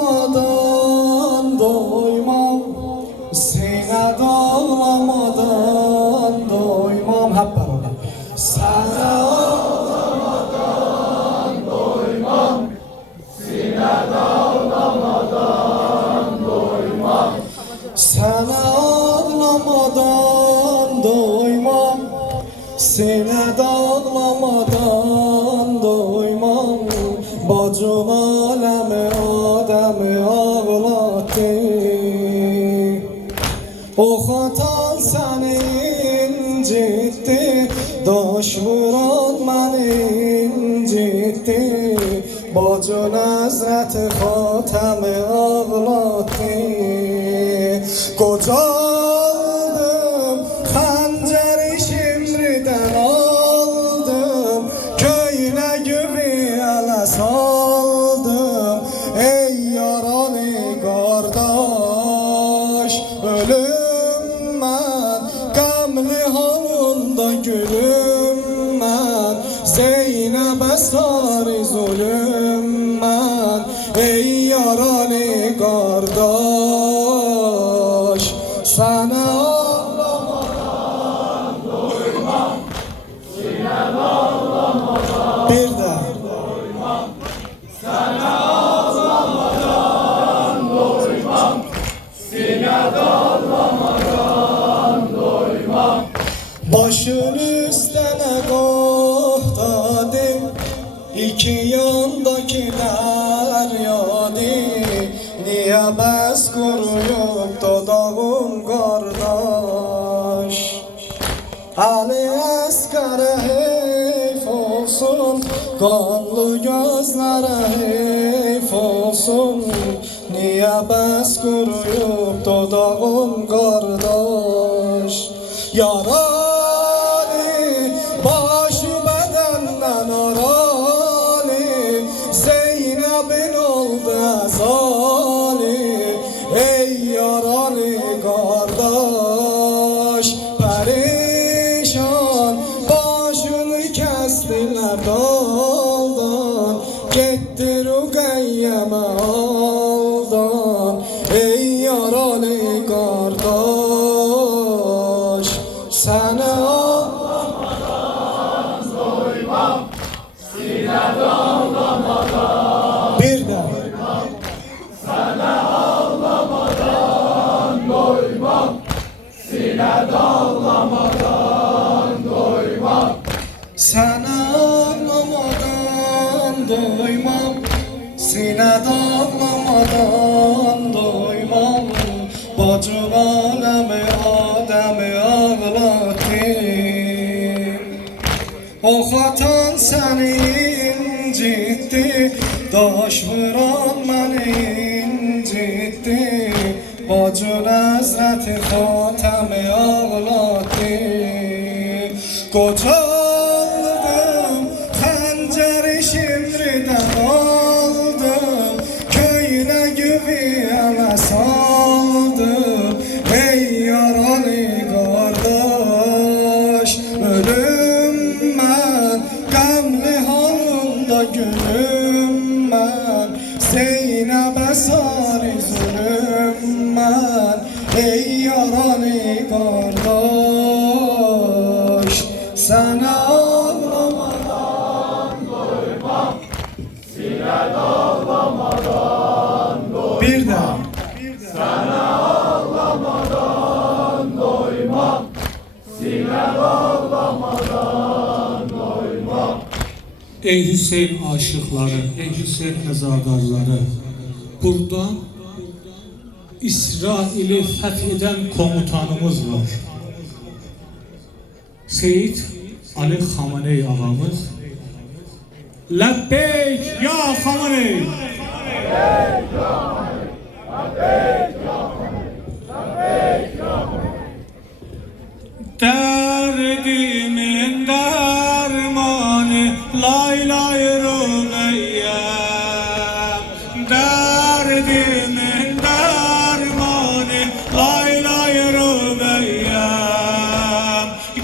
ağlamadan doymam, sana ağlamadan doymam. Hep beraber. Sana ağlamadan doymam, sana ağlamadan doymam. Sana ağlamadan doymam, sana ağlamadan doymam. Bacım alemi ademi ağlattı. O hatan seni incitti, daş vuran beni incitti. Bacı nezreti hatemi ağlattı. Kocaldım, xəncəri şimriden aldım, köyüne güviyələ saldım. Ey yaralı qardaş, ölüm mən, qəmli halında gülüm mən, Zeynəbə sarı zulüm mən. Ey yaralı qardaş, sana ağlamadan doymam, sana ağlamadan bir de doymam, sana ağlamadan doymam, sana ağlamadan doymam. Başın üstüne kohtadım, iki yandaki deryadı. Niye bəs quruyub dodağım qardaş? Ali Əsqərə heyf olsun, qanlı gözlərə heyf olsun. Niye bəs quruyub dodağım qardaş? Yaralı, başı bədəndən aralı, Zeynəbin oldu əzali. Ey yaralı qardaş, perişan, başını kəsdilər daldan, getdi Rüqəyyəmə aldan. Ey yaralı qardaş, sana ağlamadan doymam, sana ağlamadan bir de sana ağlamadan doymam, sana ağlamadan doymam. Sana ağlamadan doymam, sana ağlamadan doymam. Bacım alemi ademi ağlattım. O hatan seni incitti, daş vuran beni incitti. Bacı nezreti hatemi ağlattı. Kocaldım, xəncəri şimriden aldım, köyüne güviyələ saldım. Ey yaralı qardaş, ölüm mən, qəmli halında gülüm mən, Zeynəbə sarı zulüm mən. Ey yaralı qardaş, sana ağlamadan doymam, sana ağlamadan doymam. Bir de sana ağlamadan doymam, sana ağlamadan doymam. Ey Hüseyin aşıqları, ey Hüseyin əzadarları, burada İsrail'i fetheden komutanımız var. Seyit Ali Xamenei ağamız. Lebbeyk ya Xamenei. Lebbeyk ya Xamenei, lebbeyk ya Xamenei, lebbeyk ya Xamenei. Derdimin dermanı lay lay Rüqəyyəm. Derdimin dermanı lay lay Rüqəyyəm.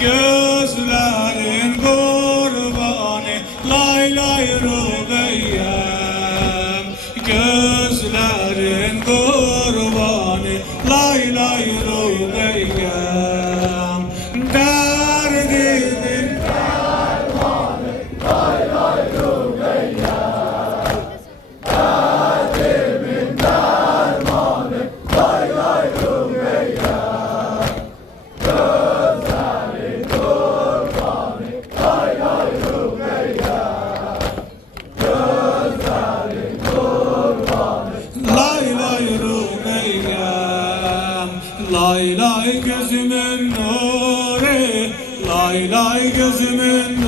Gözlerin kurbanı lay lay Rüqəyyəm. Gözler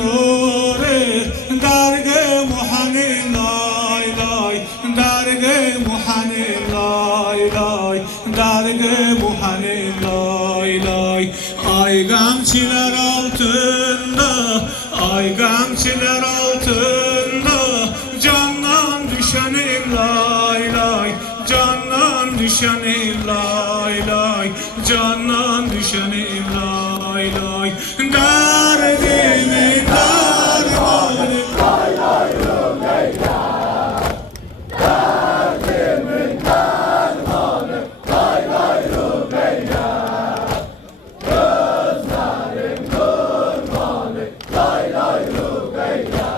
nuri darge muhani lay lay darge muhani lay lay darge muhani lay lay ay gamçiler altında ay gamçiler altında candan düşenim lay lay candan düşenim lay lay candan düşenim lay lay derdimin dermanı Lay lay Rümeyya, derdimin dermanı. Lay lay Rümeyya, gözlerim kurbanı. Lay lay Rümeyya,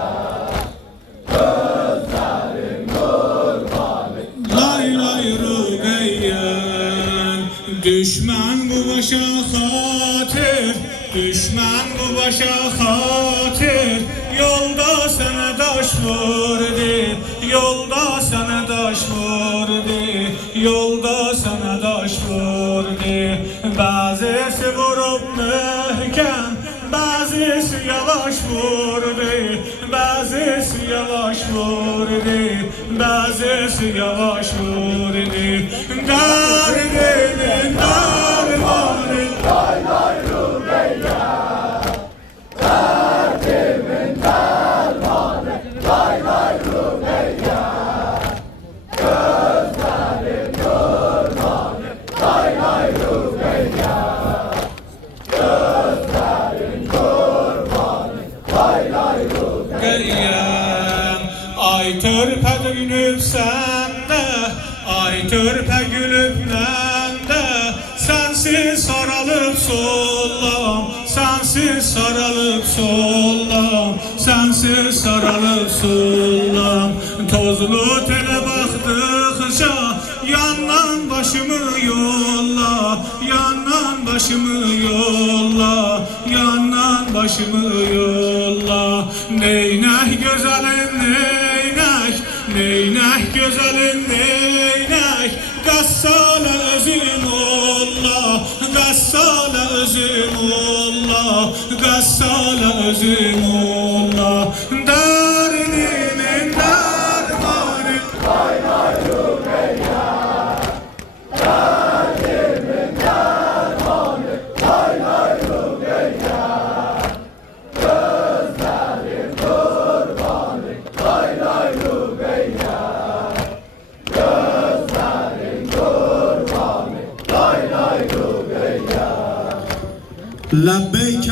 gözlerim kurbanı. lay lay Rügeyyen düşman bu başa hatır düşman bu başa hatır yolda sana taş vurdu yolda sana taş vurdu yolda sana taş vurdu bazısı vurup mühkem bazısı yavaş vurdu bazısı yavaş vurdu bazısı yavaş vurdu derdimin dermanı Lay lay Rümeyya, derdimin dermanı. Lay lay Rümeyya, gözlerim kurbanı. Lay lay Rümeyya, gözlerim kurbanı. Lay lay Rümeyya. Geyem ay törpe gülüp sende ay törpe gülüp mende sensiz saralıp sollam sensiz saralıp sollam sensiz saralıp sollam tozlu tele baktıkça yandan başımı yolla yandan başımı yolla yandan başımı yolla neynek güzelim neynek neynek güzelim neynek gassala özüm olla gassala özüm olla gassala özüm olla derdimin dermanı Lay lay Rümeyya, derdimin dermanı. Lay lay Rümeyya, gözlerim kurbanı. Lay lay Rümeyya, gözlerim kurbanı. Lay lay Rümeyya. لبيك